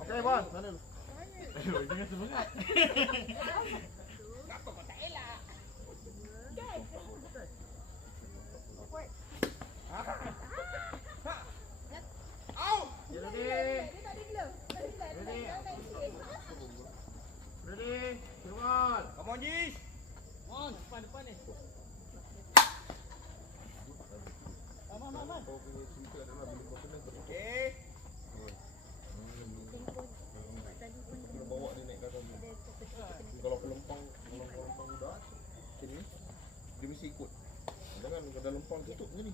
Oke, Bon. Mana lu? Aduh, jangan semangat. Kenapa kok tak elak? Ready, come on. Come on, Jis. Come on, depan depan ni. Aman, aman. Kau punya cerita adalah bila kau Jangan kalau dah lempang tutup je ni.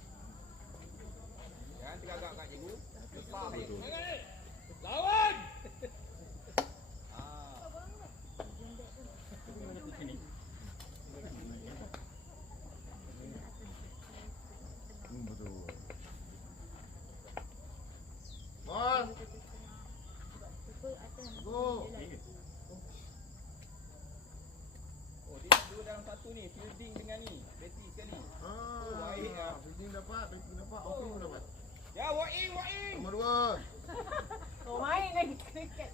Jangan tergagak kat cikgu. Lepas ni. Jangan ni. Lawan. Ah. Hmm, betul. Ball. Go. Oh, dia dua dalam satu ni. Fielding dengan ni. Betty sekali. Ah, baik, ah. Fielding dapat, batting dapat, outing pun dapat. Ya, walk in. Nombor dua. Kau main lagi kriket.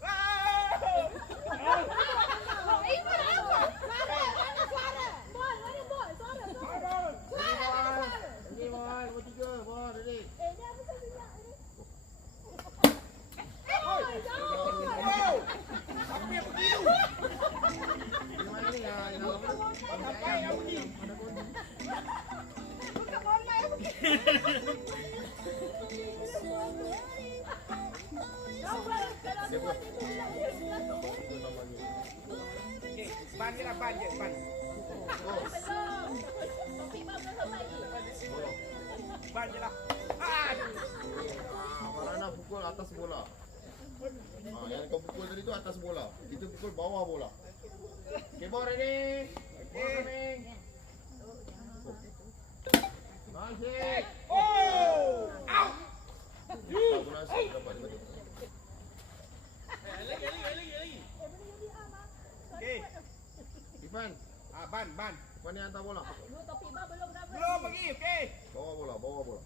Ah! Ready, ball. Nombor tiga, ball. Ready. Wow. Apa yang begitu? Ini main ni, ah, yang apa? Sampai yang bunyi. Ada bunyi. Itu namanya. Kita pukul bawah bola. Okay, ball ready. Oh! Dia. Lagi, lagi, lagi, lagi. Okey. Ivan, Ah, ban, ban. Ni hantar bola. Belum pergi, okey. Bawa bola, bawa bola.